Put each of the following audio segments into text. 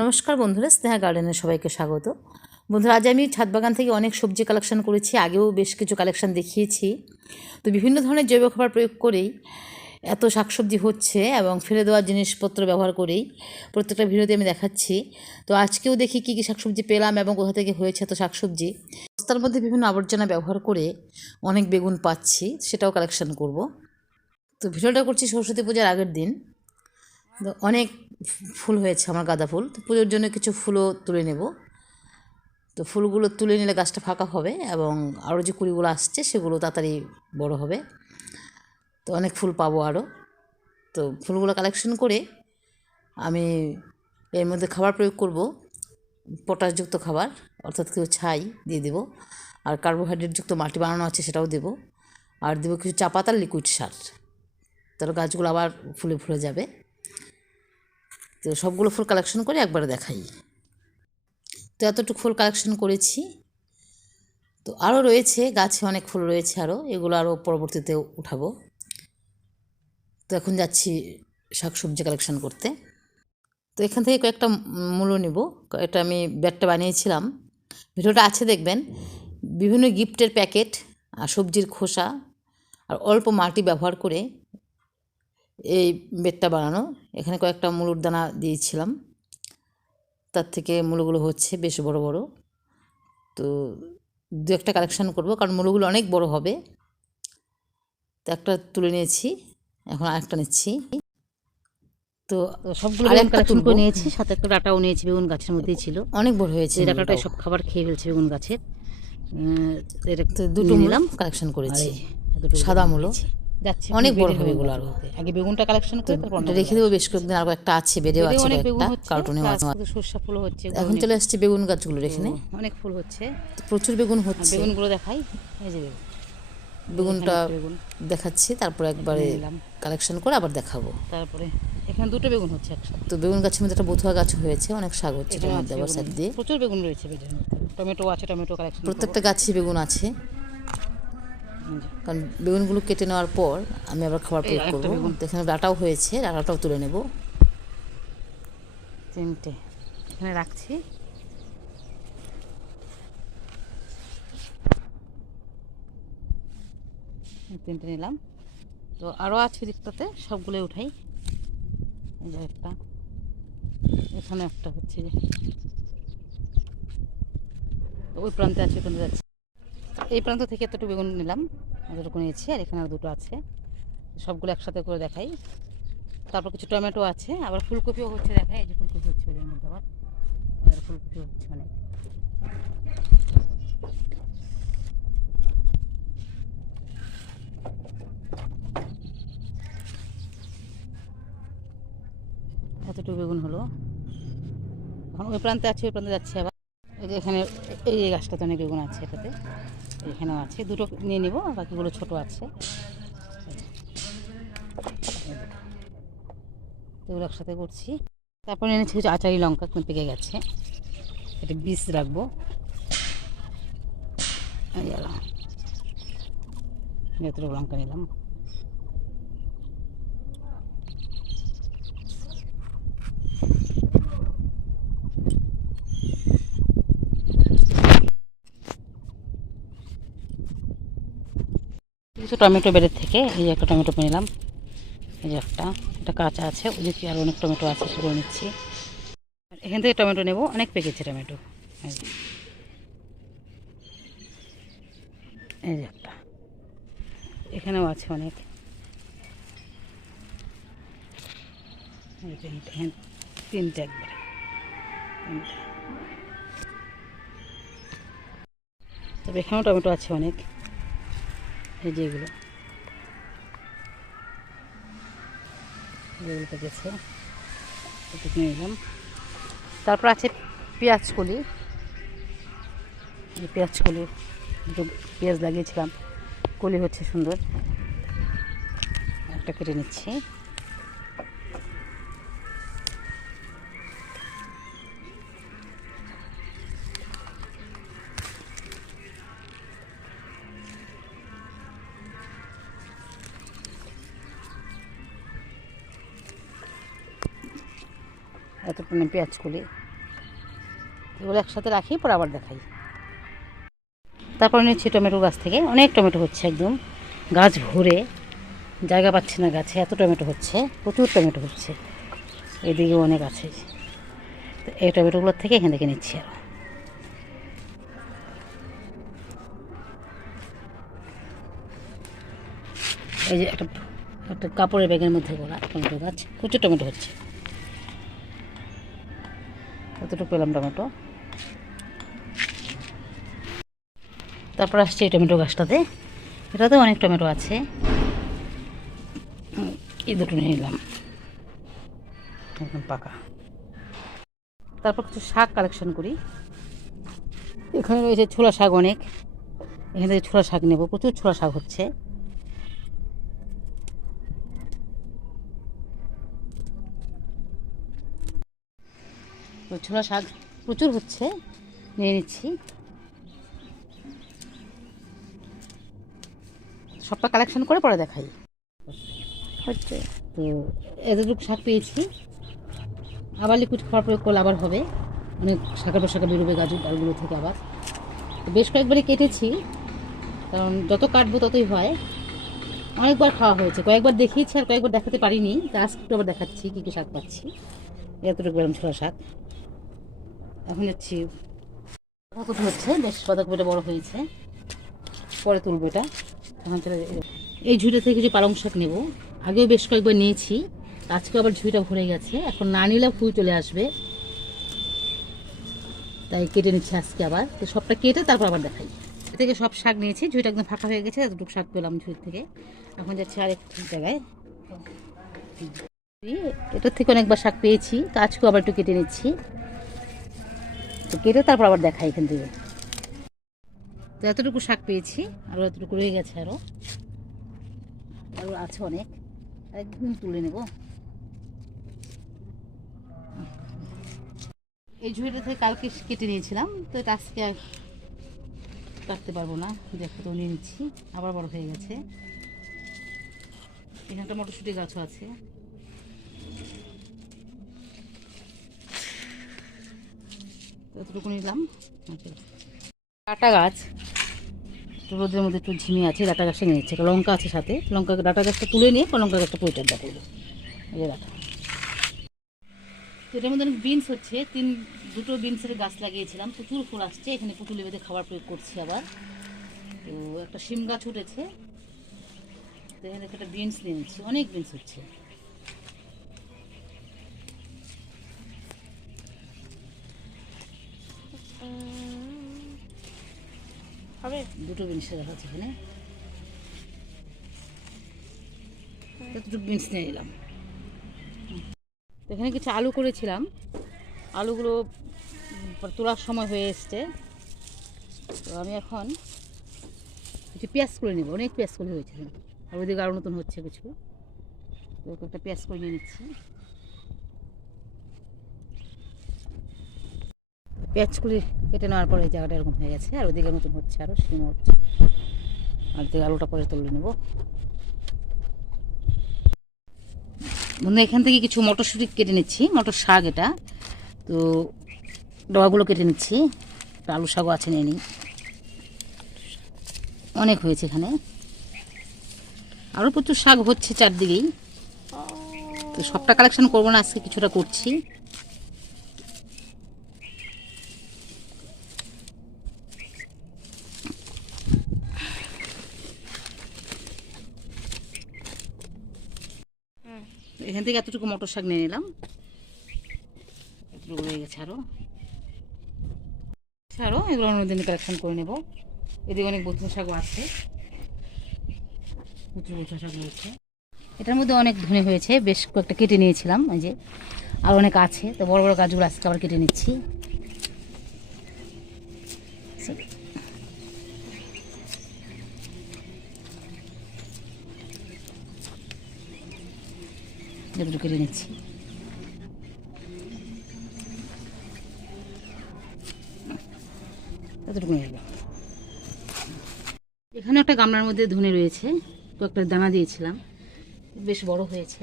নমস্কার বন্ধুরা, স্নেহা গার্ডেনে সবাইকে স্বাগত। বন্ধুরা, আজ আমি ছাদ বাগান থেকে অনেক সবজি কালেকশন করেছি, আগেও বেশ কিছু কালেকশন দেখিয়েছি। তো বিভিন্ন ধরনের জৈব খাবার প্রয়োগ করেই এত শাকসবজি হচ্ছে এবং ফেলে দেওয়া জিনিসপত্র ব্যবহার করেই প্রত্যেকটা ভিডিওতে আমি দেখাচ্ছি। তো আজকেও দেখি কী কী শাকসবজি পেলাম এবং কোথা থেকে হয়েছে এত শাকসবজি। বস্তার মধ্যে বিভিন্ন আবর্জনা ব্যবহার করে অনেক বেগুন পাচ্ছি, সেটাও কালেকশন করব। তো ভিডিওটা করছি সরস্বতী পূজার আগের দিন। অনেক ফুল হয়েছে আমার গাঁদা ফুল। তো পুজোর জন্য কিছু ফুলও তুলে নেব। তো ফুলগুলো তুলে নিলে গাছটা ফাঁকা হবে এবং আরও যে কুড়িগুলো আসছে সেগুলো তাড়াতাড়ি বড় হবে। তো অনেক ফুল পাবো আরও। তো ফুলগুলো কালেকশন করে আমি এর মধ্যে খাবার প্রয়োগ করব। পটাশযুক্ত খাবার, অর্থাৎ কেউ ছাই দিয়ে দেবো। আর কার্বোহাইড্রেটযুক্ত মাটি বানানো আছে সেটাও দেবো। আর দেবো কিছু চা পাতার লিকুইড সার। তাহলে গাছগুলো আবার ফুলে ফুলে যাবে। তো সবগুলো ফুল কালেকশন করে একবারে দেখাই। তো এতটুকু ফুল কালেকশন করেছি। তো আরও রয়েছে, গাছে অনেক ফুল রয়েছে আরও এগুলো আরও পরবর্তীতে উঠাবো। তো এখন যাচ্ছি শাকসবজি কালেকশন করতে। তো এখান থেকে কয়েকটা মূল্য নেব এটা আমি ব্যাটটা বানিয়েছিলাম। ভিডিওটা আছে দেখবেন, বিভিন্ন গিফটের প্যাকেট আর সবজির খোসা আর অল্প মাটি ব্যবহার করে এই বেডটা বানানো। এখানে কয়েকটা মুলোর দানা দিয়েছিলাম। তার থেকে মুলোগুলো হচ্ছে বেশ বড় বড়। তো দু একটা কালেকশান করব কারণ মুলোগুলো অনেক বড় হবে। তো একটা তুলে নিয়েছি এখন আরেকটা নিচ্ছি। তো সবগুলো একটা তুলবো। নিয়েছি সাথে একটা ডাটাও নিয়েছি বেগুন গাছের মধ্যেই ছিল। অনেক বড় হয়েছে যে ডাটাটা সব খাবার খেয়ে ফেলছে বেগুন গাছের। দুটো নিলাম। কালেকশন করেছি। সাদা মূলো। যাচ্ছে অনেক বড় হবে এগুলো আরও। আগে বেগুনটা কালেকশন করে তারপর রেখে দেবো বেশ কয়েকদিন আর একটা আছে বেডেও আছে অনেক বেগুন একটা হচ্ছে কার্টুনে শুধু সর্ষা ফুল হচ্ছে এখন চলে আসছে বেগুন গাছগুলো এখানে অনেক ফুল হচ্ছে। প্রচুর বেগুন হচ্ছে। বেগুনগুলো দেখাই এই যে বেগুন। বেগুনটা বেগুন। দেখাচ্ছি তারপর একবারে। কালেকশন করে আবার দেখাবো। তারপরে এখানে দুটো বেগুন হচ্ছে একসাথে। তো বেগুন গাছের মধ্যে একটা বথুয়া গাছ হয়েছে অনেক শাক হচ্ছে আছে। সাইড দিয়ে। প্রচুর বেগুন রয়েছে টমেটো আছে টমেটো কালেকশন প্রত্যেকটা গাছে বেগুন আছে। কারণ বেগুনগুলো কেটে নেওয়ার পর আমি আবার খাবার প্রয়োগ করব। এখানে ডাটাও হয়েছে ডাটাটাও তুলে নেব। তিনটে। এখানে রাখছি। তিনটে নিলাম। তো আরও আছে দিকটাতে সবগুলো উঠাই। এই একটা। এখানে একটা হচ্ছে। যে ওই প্রান্তে আছে প্রান্তে যাচ্ছে। এই প্রান্ত থেকে এতটুকু বেগুন নিলাম, এতটুকু নিয়েছি, আর এখানে দুটো আছে। সবগুলো একসাথে করে দেখাই। তারপর কিছু টমেটো আছে, আবার ফুলকপিও হচ্ছে দেখাই, এই যে ফুলকপি হচ্ছে এর মধ্যে আবার। ফুলকপি হচ্ছে অনেক। এতটুকু বেগুন হলো। এখন ওই প্রান্তে আছে, ওই প্রান্তে যাচ্ছে আবার। এই যে এখানে, এই গাছটাতে অনেক বেগুন আছে এটাতে। এখানেও আছে। দুটো নিয়ে নিব, বাকিগুলো ছোট আছে। এগুলো একসাথে করছি। তারপরে এনেছি কিছু আচারি লঙ্কা পেকে গেছে। এটা বীজ রাখব। লঙ্কা নিলাম। কিছু টমেটো বেড়ের থেকে এই যে একটা টমেটো নিলাম। এই যে একটা এটা কাঁচা আছে, ওই যে আর অনেক টমেটো আছে, সেগুলো নিচ্ছি। এখান থেকে টমেটো নেব, অনেক পেকেছে টমেটো। এই যে। একটা, এখানেও আছে অনেক। তিনটে একবারে তবে এখানেও টমেটো আছে অনেক। এই যে এগুলো যেগুলো গেছে এটা কিনে নিলাম। তারপর আছে পেঁয়াজ কলি এই পেঁয়াজ কলি দুটো পেঁয়াজ লাগিয়েছিলাম। কলি হচ্ছে সুন্দর। একটা কেটে নিচ্ছি। এতটুকু পেঁয়াজ কলি। এগুলো একসাথে রাখি, পরে আবার দেখাই। তারপর নিচ্ছি টমেটো গাছ থেকে। অনেক টমেটো হচ্ছে একদম। গাছ ভরে, জায়গা পাচ্ছে না গাছে, এত টমেটো হচ্ছে, প্রচুর টমেটো হচ্ছে। এদিকেও অনেক আছে। তো এই টমেটোগুলোর থেকে এখান থেকে নিচ্ছি আর। এই যে একটা একটা কাপড়ের ব্যাগের মধ্যে করা টমেটো গাছ, প্রচুর টমেটো হচ্ছে। কতটুকু পেলাম টমেটো। তারপর আসছে এই টমেটো গাছটাতে। এটাতে অনেক টমেটো আছে। এই দুটো নিয়ে নিলাম। একদম পাকা। তারপর কিছু শাক কালেকশন করি। এখানে রয়েছে ছোলা শাক অনেক। এখান থেকে ছোলা শাক নেব। প্রচুর ছোলা শাক হচ্ছে। ছোলা শাক প্রচুর হচ্ছে। নিয়ে নিচ্ছি। সবটা কালেকশন করে পরে দেখাই। হচ্ছে। তো এতটুকু শাক পেয়েছি। আবার লিকুইড খাওয়ার প্রয়োগ করলে আবার হবে। অনেক শাখা প্রশাখা বেরোবে গাছ ডালগুলো থেকে আবার। বেশ কয়েকবারই কেটেছি কারণ যত কাটবো ততই হয়। অনেকবার খাওয়া হয়েছে। কয়েকবার দেখিয়েছি আর কয়েকবার দেখাতে পারিনি। তা আজকে একটু আবার দেখাচ্ছি কী কী শাক পাচ্ছি। এতটুকু গরম ছোলা শাক। এখন যাচ্ছি। বাঁধাকপি হচ্ছে বেশ বাঁধাকপিটা বড় হয়েছে। পরে তুলবো এটা। এখন এই ঝুড়ি থেকে কিছু পালং শাক নেব, আগেও বেশ কয়েকবার নিয়েছি আজকে আবার ঝুড়িটা ভরে গেছে। এখন না নিলে ফুল চলে আসবে। তাই কেটে নিচ্ছি আজকে আবার। তো সবটা কেটে তারপর আবার দেখাই। থেকে সব শাক নিয়েছি, ঝুড়িটা একদম ফাঁকা হয়ে গেছে, এতটুকু শাক পেলাম ঝুড়ি থেকে। এখন যাচ্ছি আরেকটু জায়গায়। এটার থেকে অনেকবার শাক পেয়েছি, তো আজকেও আবার একটু কেটে নিচ্ছি। কেটে তারপর আবার দেখাই এখান থেকে। তো এতটুকু শাক পেয়েছি, আরও এতটুকু রয়ে গেছে আরও। আরও আছে অনেক। একদম তুলে নেব। এই ঝুড়িটা থেকে কালকে কেটে নিয়েছিলাম, তো এটা আজকে আর কাটতে পারব না। দেখো তো, নিয়ে নিচ্ছি। আবার বড় হয়ে গেছে। এখানে একটা মটরশুঁটি গাছও আছে। এতটুকু নিলাম। ডাটা গাছ। একটু রোদের মধ্যে একটু ঝিমে আছে ডাটা গাছটা নিয়ে নিচ্ছে। লঙ্কা আছে সাথে। লঙ্কা ডাটা গাছটা তুলে নিয়ে লঙ্কা গাছটা পরিচর্যা করব। এই যে ডাটা। তো এটার মধ্যে বিনস হচ্ছে। তিন দুটো বিনসের গাছ লাগিয়েছিলাম। প্রচুর ফুল আসছে। এখানে পুটুলি বেঁধে খাবার প্রয়োগ করছি আবার। তো একটা শিম গাছ উঠেছে। তো এখানে একটা বিনস নিয়ে নিচ্ছি। অনেক বিনস হচ্ছে। হবে? দুটো বিনসের গাছ আছে এখানে। দুটো বিনস নিয়ে নিলাম তো এখানে কিছু আলু করেছিলাম। আলুগুলো তোলার সময় হয়ে এসছে। তো আমি এখন কিছু পেঁয়াজ করে নেব। অনেক পেঁয়াজ করে হয়েছে। আর ওইদিকে আরও নতুন হচ্ছে কিছু। তো একটা পেঁয়াজ করে নিয়ে নিচ্ছি। পেঁয়াজ কেটে নেওয়ার পরে এই জায়গাটা এরকম হয়ে গেছে, আর ওইদিকে নতুন হচ্ছে আরও সিম হচ্ছে। আর ওদিকে আলুটা পরে তুলে নেব। বন্ধু, এখান থেকে কিছু মটরশুঁটি কেটে নিচ্ছি, মটর শাক এটা। তো ডগাগুলো কেটে নিচ্ছি, আলু শাকও আছে, নিয়ে নিই। অনেক হয়েছে এখানে। আরও প্রচুর শাক হচ্ছে চারদিকেই। তো সবটা কালেকশন করব না, আজকে কিছুটা করছি। এখান থেকে এতটুকু মটর শাক নিয়ে নিলাম। এতটুকু রয়ে গেছে আরও আরও এগুলো অন্যদিন কালেকশন করে নেব। এদিকে অনেক বচন শাকও আছে। প্রচুর শাক রয়েছে। এটার মধ্যে অনেক ধনে হয়েছে। বেশ কয়েকটা কেটে নিয়েছিলাম, এই যে। আর অনেক আছে। তো বড় বড় গাছগুলো আজকে আবার কেটে নিচ্ছি। এগুলো কেটে নিচ্ছি। এখানে একটা গামলার মধ্যে ধনে রয়েছে, কয়েকটা দানা দিয়েছিলাম। বেশ বড় হয়েছে।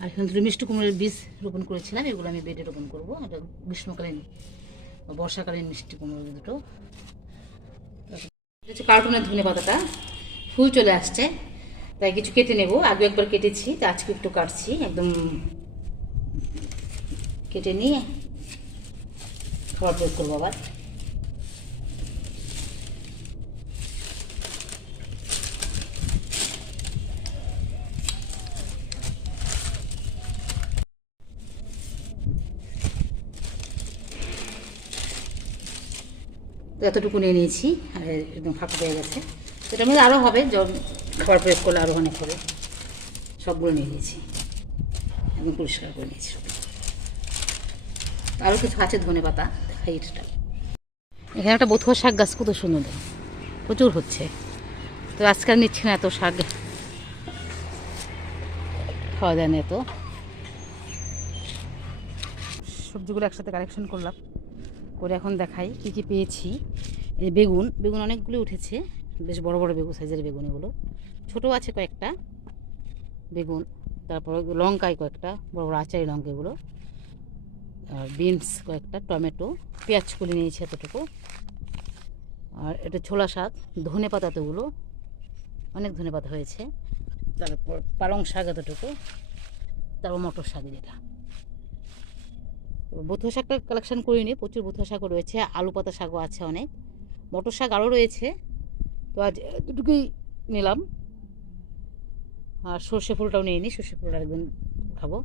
আর এখানে দুটো মিষ্টি কুমড়োর বীজ রোপণ করেছিলাম, এগুলো আমি বেডে রোপণ করব। এটা গ্রীষ্মকালীন বর্ষাকালীন মিষ্টি কুমড়ো দুটো। হচ্ছে কার্টুনের ধনে পাতাটা ফুল চলে আসছে। তাই কিছু কেটে নেব। আগে একবার কেটেছি, তা আজকে একটু কাটছি, একদম কেটে নিয়ে খাবার প্রয়োগ করব আবার। এতটুকু নিয়ে নিয়েছি, আর একদম ফাঁকা হয়ে গেছে। এটার মধ্যে আরও হবে খাবার প্রয়োগ করলে আরও অনেক হবে। সবগুলো নিয়ে নিয়েছি। একদম পরিষ্কার করে নিয়েছি আরও কিছু আছে ধনে পাতা, দেখাই এটা। এখানে একটা বথুয়া শাক গাছ, কত সুন্দর। প্রচুর হচ্ছে। তো আজকাল নিচ্ছি না এত শাক। খাওয়া যায় না এত। সবজিগুলো একসাথে কালেকশন করলাম। করে এখন দেখাই কী কী পেয়েছি। এই বেগুন বেগুন অনেকগুলো উঠেছে। বেশ বড় বড় বেগুন সাইজের বেগুন এগুলো। ছোটো আছে কয়েকটা বেগুন, তারপর লঙ্কায় কয়েকটা, বড় বড় আচারি লঙ্কা এগুলো, আর বিনস কয়েকটা, টমেটো, পেঁয়াজ কুলি নিয়েছি এতটুকু। আর এটা ছোলা শাক, ধনে পাতা এতগুলো অনেক ধনে পাতা হয়েছে। তারপর পালং শাক এতটুকু, তারপর মটর শাক যেটা। তো বথুয়া শাকটা কালেকশন করিনি, প্রচুর বথুয়া শাকও রয়েছে, আলু পাতা শাকও আছে অনেক। মটর শাক আরও রয়েছে তো আজ দুটুকুই নিলাম। আর সর্ষে ফুলটাও নিয়ে নিই সর্ষে ফুলটা একদিন উঠাবো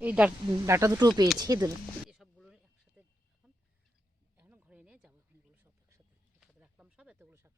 এই ডা ডাটা দুটো পেয়েছি এসবগুলো একসাথে এখন ঘরে নিয়ে যাব সব একসাথে রাখলাম সব, এতগুলো শাক